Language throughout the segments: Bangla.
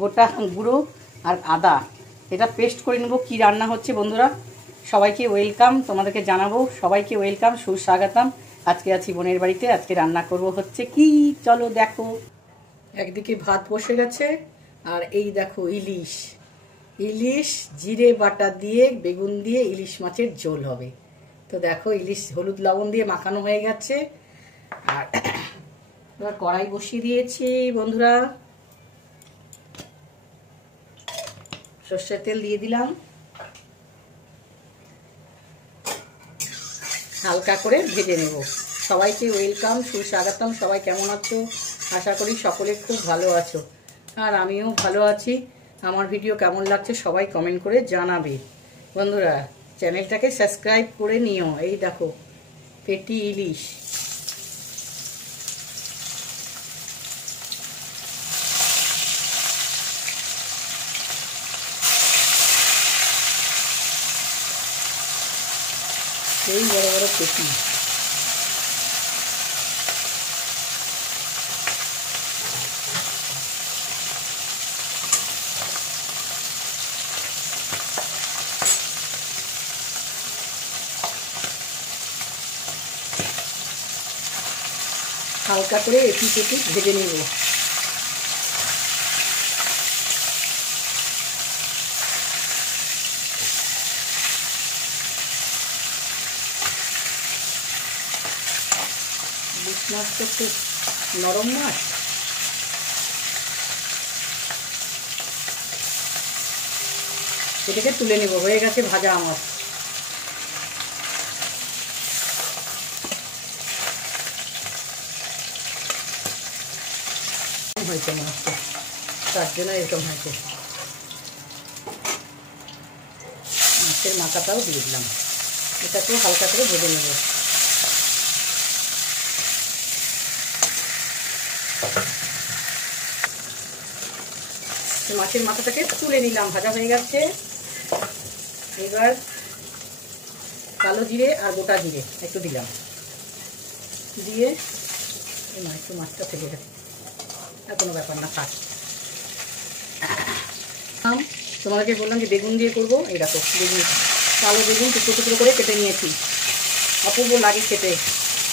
গোটা গুঁড়ো আর আদা এটা পেস্ট করে নেব। কি রান্না হচ্ছে বন্ধুরা, সবাইকে ওয়েলকাম, তোমাদেরকে জানাবো সবাইকে ওয়েলকাম, সুস্বাগতম। আজকে আছি বোনের বাড়িতে, আজকে রান্না করব হচ্ছে কি চলো দেখো। একদিকে ভাত বসে গেছে আর এই দেখো ইলিশ, ইলিশ জিরে বাটা দিয়ে বেগুন দিয়ে ইলিশ মাছের ঝোল হবে। তো দেখো ইলিশ হলুদ লবণ দিয়ে মাখানো হয়ে গেছে। আর এবার কড়াই বসিয়ে দিয়েছি বন্ধুরা, সর্ষের তেল দিয়ে দিলাম, হালকা করে ভেজে নেব। সবাইকে ওয়েলকাম, সুস্বাগতম। সবাই কেমন আছো? আশা করি সকলে খুব ভালো আছো, আর আমিও ভালো আছি। আমার ভিডিও কেমন লাগছে সবাই কমেন্ট করে জানাবে। বন্ধুরা চ্যানেলটাকে সাবস্ক্রাইব করে নিও। এই দেখো পেটি ইলিশ, এই বড় বড় পেটি। হালকা করে এপিট এপিট ভেজে নেব। ইলিশ মাছ তো খুব নরম মাছ, এটাকে তুলে নেব। হয়ে গেছে ভাজা আমার। হয়েছে মাছটা, তার জন্য এরকম হয়েছে। মাছের মাথাটাও দিয়ে দিলাম, এটাকেও হালকা করে ভেজে নেব। মাছের মাথাটাকে তুলে নিলাম, ভাজা হয়ে গেছে। এবার কালো জিরে আর গোটা জিরে একটু দিলাম, দিয়ে একটু মাছটা ফেলে গেছে, আর কোনো ব্যাপার না, থাক। তোমাদেরকে বললাম যে বেগুন দিয়ে করবো। এই দেখো বেগুন, কালো বেগুন টুকরো টুকরো করে কেটে নিয়েছি, অপূর্ব লাগে খেতে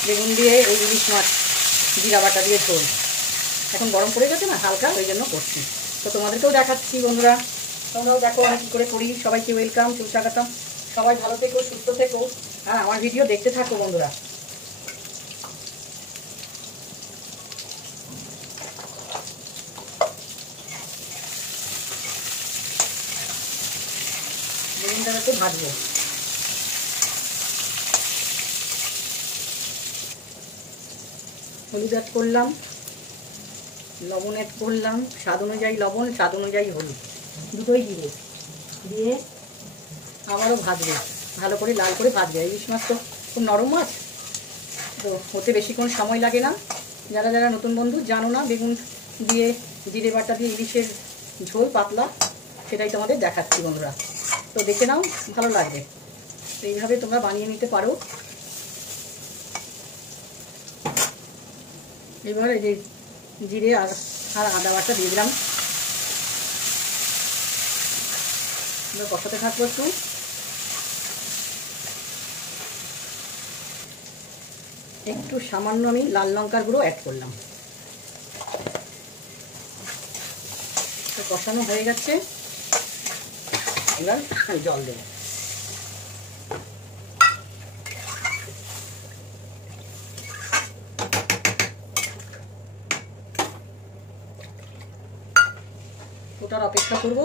বেগুন দিয়ে এই ইলিশ মাছ জিরা বাটা দিয়ে ঝোল। এখন গরম পড়ে গেছে না হালকা, ওই জন্য করছি। তো তোমাদেরকেও দেখাচ্ছি বন্ধুরা, তোমরাও দেখো আমি কী করে করি। সবাইকে ওয়েলকাম, সুস্বাগতম। সবাই ভালো থেকো, সুস্থ থেকো, আর আমার ভিডিও দেখতে থাকো বন্ধুরা। বেগুনটা একটু ভাজবো। হলুদ অ্যাড করলাম, লবণ অ্যাড করলাম, স্বাদ অনুযায়ী লবণ, স্বাদ অনুযায়ী হলুদ, দুটোই দিয়ে দিয়ে আবারও ভাজবে, ভালো করে লাল করে ভাজবে। ইলিশ মাছ তো খুব নরম মাছ, তো হতে বেশিক্ষণ সময় লাগে না। যারা যারা নতুন বন্ধু জানো না বেগুন দিয়ে জিরে বাটা দিয়ে ইলিশের ঝোল পাতলা, সেটাই তোমাদের দেখাচ্ছি বন্ধুরা। তো দেখে নাও, ভালো লাগবে। তো এইভাবে তোমরা বানিয়ে নিতে পারো। এবার এই যে জিরে আর আদা বাটা দিয়ে দিলাম, এবার কষাতে থাকবো একটু। একটু সামান্য আমি লাল লঙ্কার গুঁড়ো অ্যাড করলাম। তো কষানো হয়ে গেছে, এবার জল দেব। ওটার অপেক্ষা করব।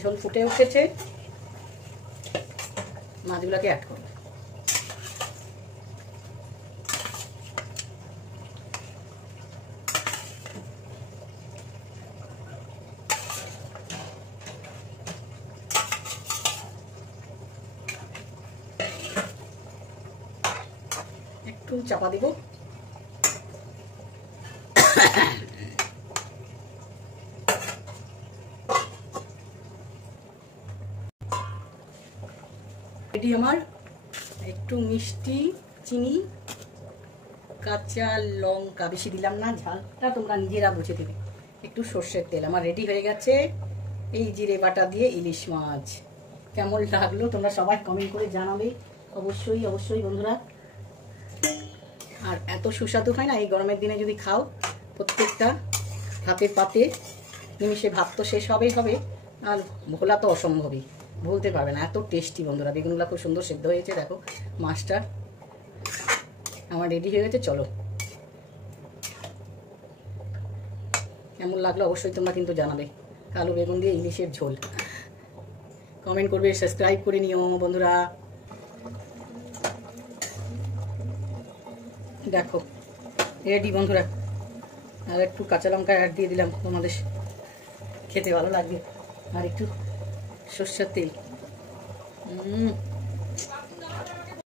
ঝোল ফুটে উঠেছে, মাছগুলোকে অ্যাড করব। একটু চাপা দিব। এটি আমার একটু মিষ্টি চিনি কাঁচা লঙ্কা, বেশি দিলাম না, ঝালটা তোমরা নিজেরা বুঝে দেবে। একটু সর্ষের তেল। আমার রেডি হয়ে গেছে এই জিরে বাটা দিয়ে ইলিশ মাছ। কেমন লাগলো তোমরা সবাই কমেন্ট করে জানাবে অবশ্যই অবশ্যই বন্ধুরা। আর এত সুস্বাদু হয় না এই গরমের দিনে যদি খাও, প্রত্যেকটা ভাতের পাতে নিমিষে ভাত তো শেষ হবেই হবে, আর ভোলা তো অসম্ভবই, ভুলতে পারবে না, এত টেস্টি বন্ধুরা। বেগুনগুলো খুব সুন্দর সেদ্ধ হয়েছে, দেখো মাছটা আমার রেডি হয়ে গেছে। চলো কেমন লাগলো অবশ্যই তোমরা কিন্তু জানাবে। কালো বেগুন দিয়ে ইলিশের ঝোল। কমেন্ট করবে, সাবস্ক্রাইব করে নিও বন্ধুরা। দেখো রেডি বন্ধুরা। আর একটু কাঁচা লঙ্কা অ্যাড দিয়ে দিলাম, তোমাদের খেতে ভালো লাগবে। আর একটু সর্ষের তেল।